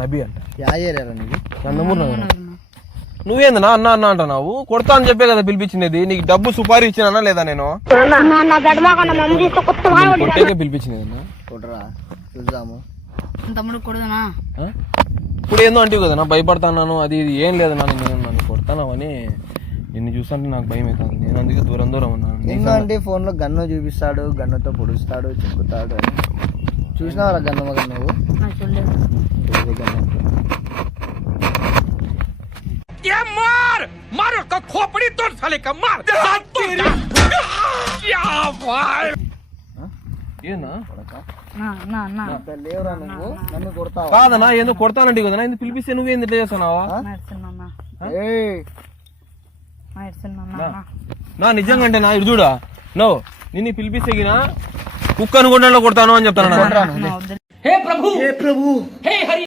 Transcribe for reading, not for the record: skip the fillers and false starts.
నబీ అంట. యా ఏరియారా నీకు? నందమూరు నగరం. నువ్వేందనా అన్న అన్న అంటున్నావు? కొడతా అని చెప్పే కదా పిలిపించినది. నీకు డబ్బు సుపారీ ఇచ్చినా లేదా? నేను కొట్టేకే పిలిపించినది. కొడరా చూద్దాము. తమ్ముడు కొడదనా? ఇప్పుడు ఏందో అంటే కదా నా భయపడతాను, అది ఇది ఏం లేదు నన్ను కొడతానని. నిన్ను చూస్తుంటే నాకు భయం అవుతుంది. నేను అందుకే దూరం ఉన్నాను. ఎందుకంటే ఫోన్ లో గన్ను చూపిస్తాడు, గన్నుతో పొడుస్తాడు, చెక్కుతాడు అని. చూసినావరా గన్ను మగ నువ్వు? లేవురా నువ్వు నన్ను కొడతావా? కాదనా ఏందో కొడతానంటే కదా ఎందుకు పిలిపిస్తే నువ్వేంది ఇట్లా చేస్తున్నావా? నా నిజంగా అంటే నా ఇటు చూడా నిన్ను పిలిపిస్తే గినా కుక్కను గుండెల్లో కొడతాను అని చెప్తాను.